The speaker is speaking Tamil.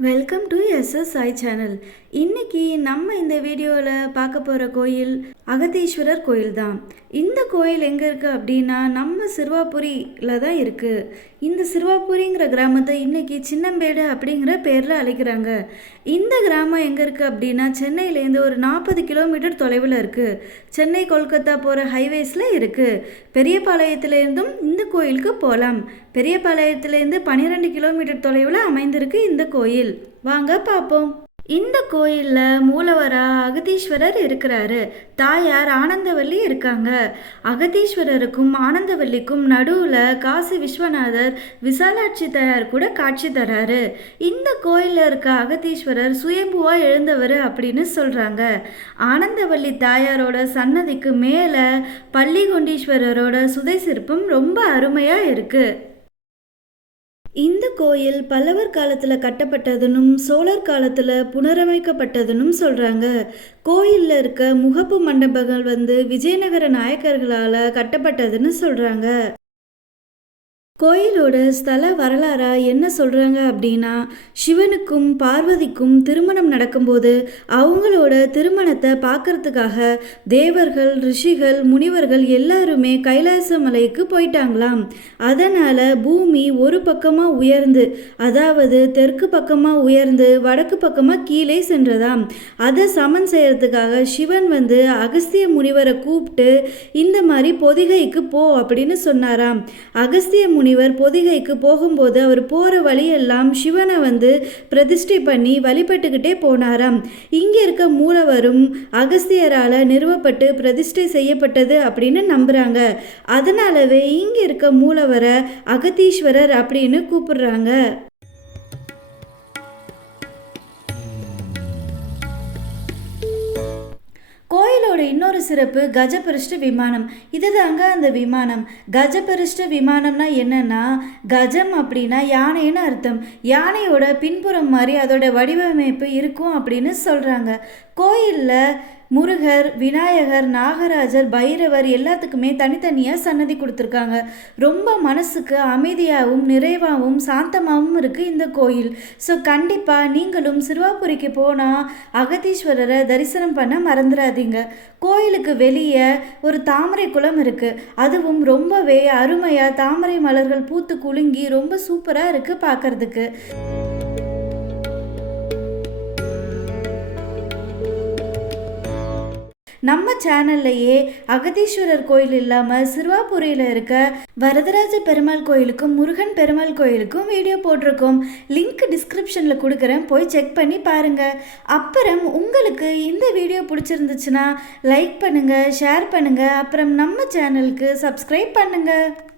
Welcome to SSI channel. இன்னைக்கு நம்ம இந்த வீடியோவில் பார்க்க போகிற கோயில் அகதீஸ்வரர் கோயில் தான் இந்த கோயில் எங்கே இருக்குது அப்படின்னா நம்ம சிறுவாபுரியில் தான் இருக்குது இந்த சிறுவாபுரிங்கிற கிராமத்தை இன்னைக்கு சின்னம்பேடு அப்படிங்கிற பேரில் அழைக்கிறாங்க. இந்த கிராமம் எங்கே இருக்குது அப்படின்னா சென்னையிலேருந்து ஒரு நாற்பது கிலோமீட்டர் தொலைவில் இருக்குது சென்னை கொல்கத்தா போகிற ஹைவேஸில் இருக்குது பெரியபாளையத்துலேருந்தும் இந்த கோயிலுக்கு போகலாம் பெரியபாளையத்துலேருந்து பன்னிரெண்டு கிலோமீட்டர் தொலைவில் அமைந்திருக்கு இந்த கோயில். வாங்க பார்ப்போம். இந்த கோயிலில் மூலவரா அகதீஸ்வரர் இருக்கிறாரு. தாயார் ஆனந்தவல்லி இருக்காங்க. அகதீஸ்வரருக்கும் ஆனந்தவல்லிக்கும் நடுவில் காசி விஸ்வநாதர் விசாலாட்சி தாயார் கூட காட்சி தராரு. இந்த கோயிலில் இருக்க அகதீஸ்வரர் சுயம்புவாக எழுந்தவர் அப்படின்னு சொல்கிறாங்க ஆனந்தவல்லி தாயாரோட சன்னதிக்கு மேலே பள்ளிகொண்டீஸ்வரரோட சுதை சிற்பம் ரொம்ப அருமையாக இருக்குது இந்த கோயில் பல்லவர் காலத்தில் கட்டப்பட்டதுன்னும் சோழர் காலத்தில் புனரமைக்கப்பட்டதுன்னும் சொல்கிறாங்க கோயிலில் இருக்க முகப்பு மண்டபங்கள் வந்து விஜயநகர நாயக்கர்களால் கட்டப்பட்டதுன்னு சொல்கிறாங்க கோயிலோட ஸ்தல வரலாறா என்ன சொல்கிறாங்க அப்படின்னா சிவனுக்கும் பார்வதிக்கும் திருமணம் நடக்கும்போது அவங்களோட திருமணத்தை பார்க்கறதுக்காக தேவர்கள் ரிஷிகள் முனிவர்கள் எல்லாருமே கைலாச மலைக்கு போயிட்டாங்களாம். அதனால் பூமி ஒரு பக்கமாக உயர்ந்து அதாவது தெற்கு பக்கமாக உயர்ந்து வடக்கு பக்கமாக கீழே சென்றதாம். அதை சமன் செய்கிறதுக்காக சிவன் வந்து அகஸ்திய முனிவரை கூப்பிட்டு இந்த மாதிரி பொதிகைக்கு போ அப்படின்னு சொன்னாராம். அகஸ்திய முனி முனிவர் பொதிகைக்கு போகும்போது அவர் போகிற வழியெல்லாம் சிவனை வந்து பிரதிஷ்டை பண்ணி வழிபட்டுக்கிட்டே போனாராம். இங்கே இருக்க மூலவரும் அகஸ்தியரால் நிறுவப்பட்டு பிரதிஷ்டை செய்யப்பட்டது அப்படின்னு நம்புகிறாங்க அதனாலவே இங்கே இருக்க மூலவரை அகத்தீஸ்வரர் அப்படின்னு கூப்பிடுறாங்க. இன்னொரு சிறப்பு கஜபரிஷ்ட விமானம். இதுதாங்க அந்த விமானம். கஜபரிஷ்ட விமானம்னா என்னன்னா கஜம் அப்படின்னா யானைன்னு அர்த்தம். யானையோட பின்புறம் மாதிரி அதோட வடிவமைப்பு இருக்கும் அப்படின்னு சொல்கிறாங்க கோயிலில் முருகர் விநாயகர் நாகராஜர் பைரவர் எல்லாத்துக்குமே தனித்தனியாக சன்னதி கொடுத்துருக்காங்க. ரொம்ப மனசுக்கு அமைதியாகவும் நிறைவாகவும் சாந்தமாகவும் இருக்குது இந்த கோயில். ஸோ கண்டிப்பாக நீங்களும் சிறுவாபுரிக்கு போனால் அகதீஸ்வரரை தரிசனம் பண்ண மறந்துடாதீங்க கோயிலுக்கு வெளியே ஒரு தாமரை குளம் இருக்குது அதுவும் ரொம்பவே அருமையாக தாமரை மலர்கள் பூத்து குலுங்கி ரொம்ப சூப்பராக இருக்குது பார்க்குறதுக்கு நம்ம சேனல்லையே அகதீஸ்வரர் கோயில் இல்லாமல் சிறுவாபுரியில் இருக்க வரதராஜ பெருமாள் கோயிலுக்கும் முருகன் பெருமாள் கோயிலுக்கும் வீடியோ போட்டிருக்கோம். லிங்க் டிஸ்கிரிப்ஷனில் கொடுக்குறேன். போய் செக் பண்ணி பாருங்கள் அப்புறம் உங்களுக்கு இந்த வீடியோ பிடிச்சிருந்துச்சுன்னா லைக் பண்ணுங்கள் ஷேர் பண்ணுங்கள் அப்புறம் நம்ம சேனலுக்கு சப்ஸ்கிரைப் பண்ணுங்கள்